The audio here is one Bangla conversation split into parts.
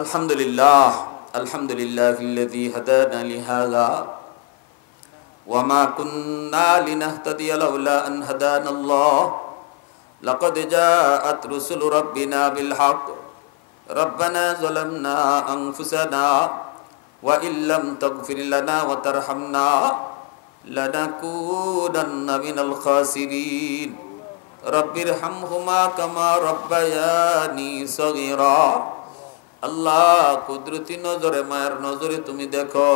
আলহামদুলিল্লাহ আলহামদুলিল্লাহিল্লাযী হাদানা লিহাযা ওয়া মা কুন্না লিনাহতাদিয়া লাউলা আন হাদানাল্লাহ লাকাদ জাআত রুসুলু রাব্বিনা বিল হক রব্বানা যালামনা আনফুসানা ওয়া ইল্লাম তাগফির লানা ওয়া তারহামনা লানাকুনান্না মিনাল খাসিরিন রব্বিরহামহুমা কামা রাব্বায়ানি সগীরা। আল্লাহ কুদরতি নজরে, মায়ের নজরে তুমি দেখো,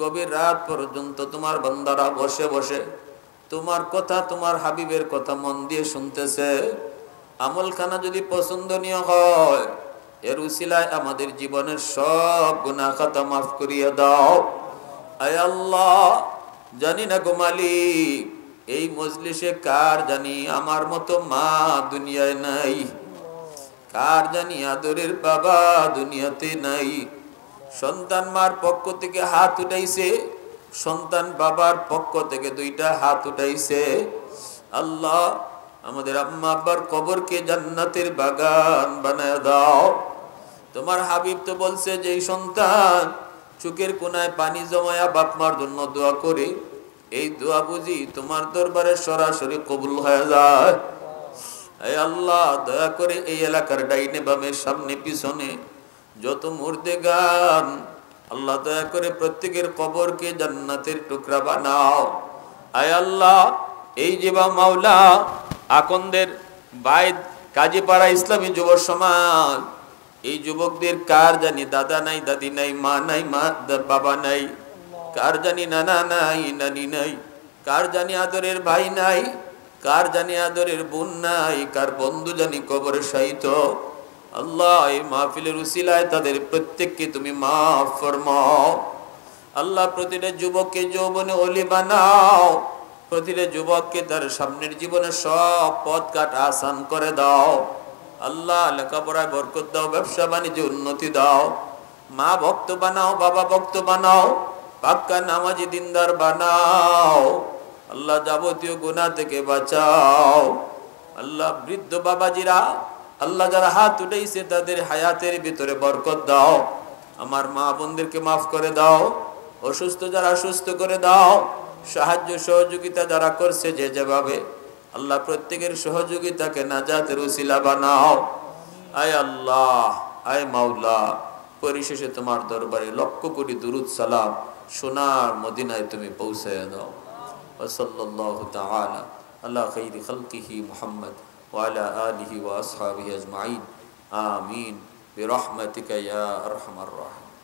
গভীর রাত পর্যন্ত তোমার বান্দারা বসে বসে তোমার কথা, তোমার হাবিবের কথা মন দিয়ে শুনতেছে। আমলখানা যদি পছন্দনীয় হয়, এর উসিলায় আমাদের জীবনের সব গুনাহ খাতা মাফ করিয়ে দাও। আয় আল্লাহ, জানি না গো মালিক, এই মজলিসে কার জানি আমার মতো মা দুনিয়ায় নাই, কার জানি আদরের বাবা দুনিয়াতে নাই। সন্তান মার পক্ষ থেকে হাত উঠাইছে, সন্তান বাবার পক্ষ থেকে দুইটা হাত উঠাইছে। আল্লাহ, আমাদের আম্মা আব্বার কবরকে জান্নাতের বাগান বানায় দাও। তোমার হাবিব তো বলছে যে সন্তান চোখের কোনায় পানি জমায়া বাপ মার জন্য দোয়া করে, এই দোয়া বুঝি তোমার দরবারে সরাসরি কবুল হয়ে যায়। এই আল্লাহ, দয়া করে এই এলাকার ডাইনে বামে সামনে পিছনে যত মুর্দেগান, আল্লাহ দয়া করে প্রত্যেকের কবরকে জান্নাতের টুকরা বানাও। আয় আল্লাহ, এই যে বা মাওলা আকন্দের বাইদ কাজীপাড়া ইসলামী যুব সমাজ, এই যুবকদের কার জানি দাদা নাই, দাদি নাই, মা নাই, বাবা নাই, কার জানি নানা নাই, নানি নাই, কার জানি আদরের ভাই নাই, কার জানি আদরের বোন নাই, কার বন্ধু জানি কবরে শায়িত। আল্লাহ, এই মাহফিলের উসিলায় তাদের প্রত্যেককে তুমি মাফ ফরমাও। আল্লাহ, প্রতিটা যুবককে যৌবনে ওলি বানাও, প্রতিটা যুবককে তার সামনের জীবনে সব পথ কাট আসান করে দাও। আল্লাহ, লেখাপড়ায় বরকত দাও, ব্যবসা বাণিজ্যে উন্নতি দাও। মা ভক্ত বানাও, বাবা ভক্ত বানাও, পাক্কা নামাজি দিনদার বানাও। আল্লাহ, যাবতীয় গুনাহ থেকে বাঁচাও। আল্লাহ, বৃদ্ধ বাবাজিরা, আল্লাহ যারা হাত উঠাইছে তাদের হায়াতের ভিতরে বরকত দাও। আমার মা বোনদেরকে মাফ করে দাও, অসুস্থ যারা সুস্থ করে দাও, সাহায্য সহযোগিতা যারা করছে যে যেভাবে, আল্লাহ প্রত্যেকের সহযোগিতাকে নাজাতের উসিলা বানাও। আয় আল্লাহ, আয় মাওলা, পরিশেষে তোমার দরবারে লক্ষ কোটি দুরুদ সালাম সোনার মদিনায় তুমি পৌঁছায় দাও। ওয়াসাল্লাল্লাহু তাআলা আলা খাইরি খালকিহি মুহাম্মদ ওয়া আলা আলিহি ওয়া আসহাবিহি আজমাইন। আমিন বিরহমাতিকা ইয়া আরহামার রাহিমিন।